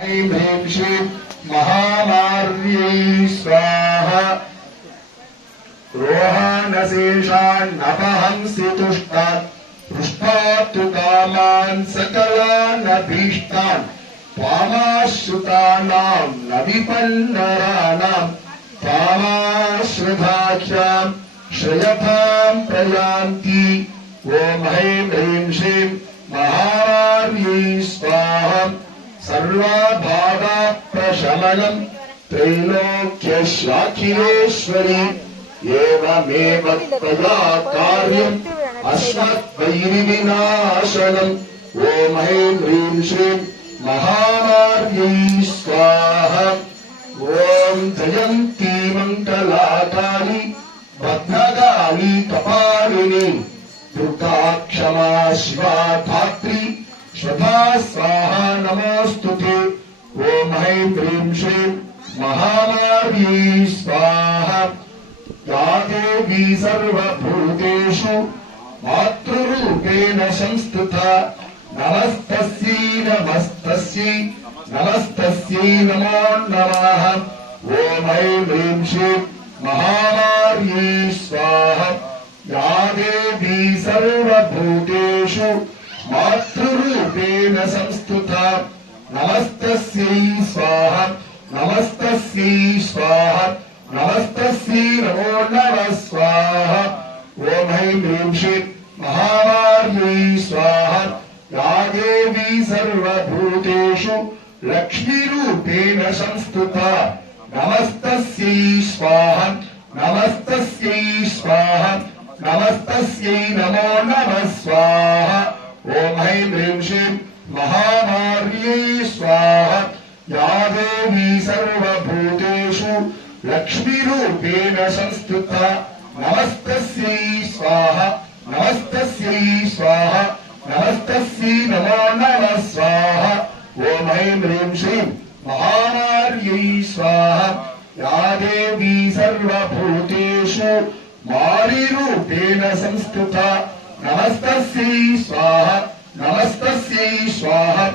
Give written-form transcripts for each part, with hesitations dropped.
ऐं ह्रीं श्रीं महामार्यै स्वाहा। रोहानशेषान्नपहंसि तुष्टान् पृष्ठात् कामान् सकलानभीष्टान् त्वामाश्रितानां न विपन्नराणां त्वामाश्रिताख्यां श्रयतां प्रयान्ति। ॐ ऐं ह्रीं श्रीं महामार्यै स्वाहा। सर्वबाधाप्रशमनं त्रैलोक्यशाखिलेश्वरी एवमेव त्वया कार्यम् अस्मद्वैरिविनाशनम्। ॐ ऐं ह्रीं श्रीं महामार्यै स्वाहा। ॐ जयन्ती मङ्गलाकाली भद्रकाली कपालिनी दुर्गा क्षमा शिवा धात्री स्वधा स्वाहा नमोस्तुते। ॐ ऐं ह्रीं श्रीं महामार्यै स्वाहा। या देवी सर्वभूतेषु मातृरूपेण संस्थिता नमस्तस्यै नमस्तस्यै नमस्तस्यै नमो नमः। ॐ ऐं ह्रीं श्रीं महामार्यै स्वाहा। या देवी सर्वभूतेषु मातृरूपेण संस्थिता नमस्तस्यै स्वाहा नमस्तस्यै स्वाहा नमस्तस्यै नमो नमः स्वाहा। ॐ ऐं ह्रीं श्रीं महामार्यै स्वाहा। या देवी सर्वभूतेषु लक्ष्मीरूपेण संस्थिता नमस्तस्यै स्वाहा नमस्तस्यै स्वाहा नमस्तस्यै नमो नमः स्वाहा। ॐ ऐं ह्रीं श्रीं महामार्यै स्वाहा। या देवी सर्वभूतेषु लक्ष्मीरूपेण संस्थिता नमस्तस्यै स्वाहा नमस्तस्यै स्वाहा नमस्तस्यै नमो नमः स्वाहा। ॐ ऐं ह्रीं श्रीं महामार्यै स्वाहा। या देवी सर्वभूतेषु मारिरूपेण संस्थिता नमस्तस्यै स्वाहा नमस्तस्यै स्वाहा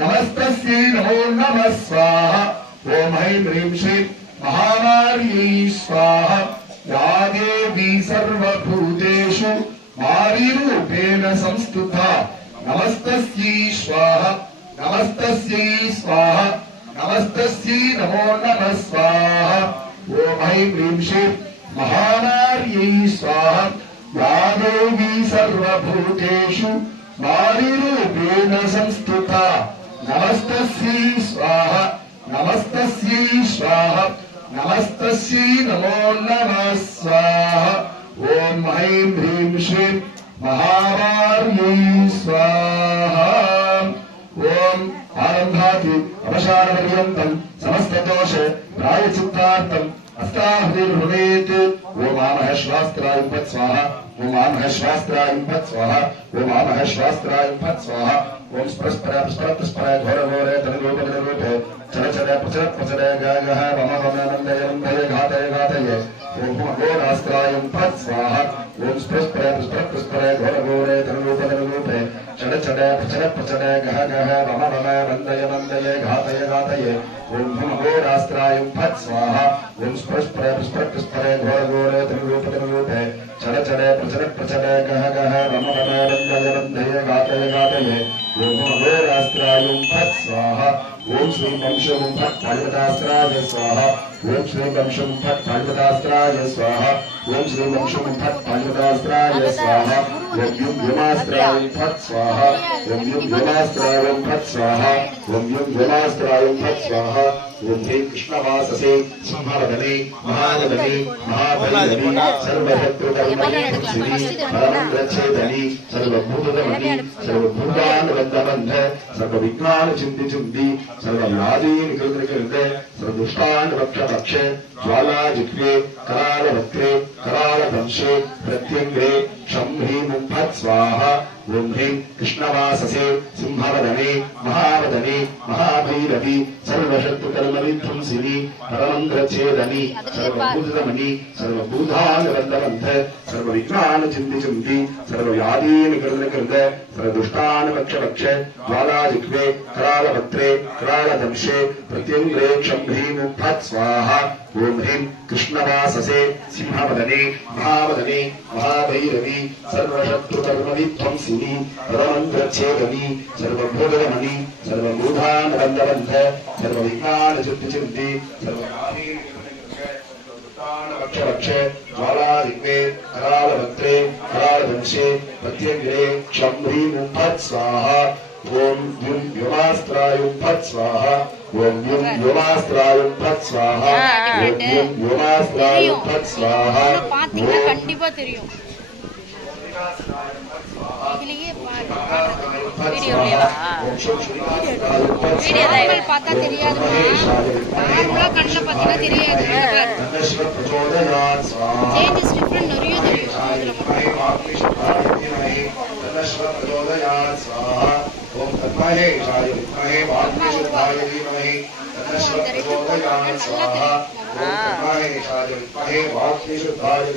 नमस्तस्यै नमो नमः स्वाहा। ॐ ऐं ह्रीं श्रीं महामार्यै स्वाहा। या देवी सर्वभूतेषु मारिरूपेण संस्थिता नमस्तस्यै स्वाहा नमस्तस्यै स्वाहा नमस्तस्यै नमो नमः स्वाहा। ॐ ऐं ह्रीं श्रीं महामार्यै स्वाहा। या देवी सर्वभूतेषु मारिरूपेण संस्थिता नमस्तस्यै स्वाहा नमस्तस्यै स्वाहा नमस्तस्यै नमो नमः स्वाहा। ॐ ऐं ह्रीं श्रीं महामार्यै स्वाहा। ॐ आरम्भाति अवसानपर्यन्तं समस्तदोष प्रायश्चित्तार्थम् अस्ताहुतिर्भवेत्। ॐ आमः श्वास्त्राय फट् स्वाहा ॐ आमः श्वास्त्राय फट् स्वाहा ॐ आमः श्वास्त्राय फट् स्वाहा। ॐ स्परस्पराय स्परस्पराय घोरघोरे तनुरूपे चल चल प्रचल प्रचल गायः मम ममानन्दय नन्दय घातय घातय। ॐ घोरास्त्राय फट् स्वाहा। ॐ स्परस्पराय स्परस्पराय घोरघोरे तनुरूपे चल चल प्रचल प्रचल गह गह मम ममानन्दय नन्दय घातय घातय। ॐ घोरास्त्राय फट् स्वाहा। ॐ स्परस्पराय स्परस्पराय घोरघोरे तनुरूपे चल चल प्रचल प्रचल गह गह मम ममानन्दय नन्दय घातय घातय। ॐ घोरास्त्राय फट् स्वाहा। ॐ श्रीं वंशं फट् पार्वतास्त्राय स्वाहा। ॐ श्रीं वंशं फट् पार्वतास्त्राय स्वाहा। ॐ श्रीं वंशं फट् पार्वतास्त्राय स्वाहा। ॐ युं व्योमास्त्राय फट् स्वाहा। ॐ युं व्योमास्त्राय फट् स्वाहा। ॐ युं व्योमास्त्राय फट् स्वाहा। ॐ ह्रीं कृष्णवाससे सिंहवदने महावदने महाबलिधने सर्वशत्रुकर्मणे परमन्द्रच्छेदने सर्वभूतदमने सर्वभूतानुबन्धबन्ध सर्वविघ्नान् चिन्ति चिन्ति सर्वव्याधीन् कृत सर्वदुष्टान् वक्षपक्षे ज्वालाजिह्वे करालवक्त्रे करालदंशे प्रत्यङ्गे शं ह्रीं फट् स्वाहा ॐ ह्रीं कृष्णवाससे सिंहवदने महावदने महाभैरवी सर्वशत्रुकर्मविध्वंसिनी परमन्त्रच्छेदनी सर्वभूतमणि सर्वभूतानिबन्धबन्ध सर्वविघ्नानचिन्तिचिन्ति सर्वव्याधीनिकृत सर्वदुष्टान् वक्षपक्ष ज्वालाजिह्वे करालवक्त्रे करालदंशे प्रत्यङ्गे क्षं ह्रीं फट् स्वाहा ॐ ह्रीं कृष्णवाससे सिंहवदने महावदने महाभैरवी सर्वशत्रुकर्मविध्वंसिनी परमन्त्रच्छेदनी सर्वभूतमणि सर्वभूतानिबन्धबन्ध सर्वविघ्नानचिन्ति सर्वव्याधीनिकृत ज्वालाजिह्वे करालवक्त्रे करालदंशे प्रत्यङ्गे क्षं ह्रीं फट् स्वाहा ॐ युं व्योमास्त्रायुं फट् स्वाहा ॐ युं व्योमास्त्रायुं फट् स्वाहा ॐ युं व्योमास्त्रायुं फट् स्वाहा பாத்தீங்கன்னா கண்டிப்பா தெரியும் இதுலயே வீடியோலயா வீடியோல பார்த்தா தெரியாதுமா நார்மலா கண்ணல பார்த்தா தெரியாது சேஞ்ச் இஸ் டிஃபரண்ட் நிறைய தெரியும் ओम तन्महे शाय विद्महे वाग्देवताय धीमहि तन्नः प्रचोदयात् स्वाहा ओम तन्महे शाय विद्महे वाग्देवताय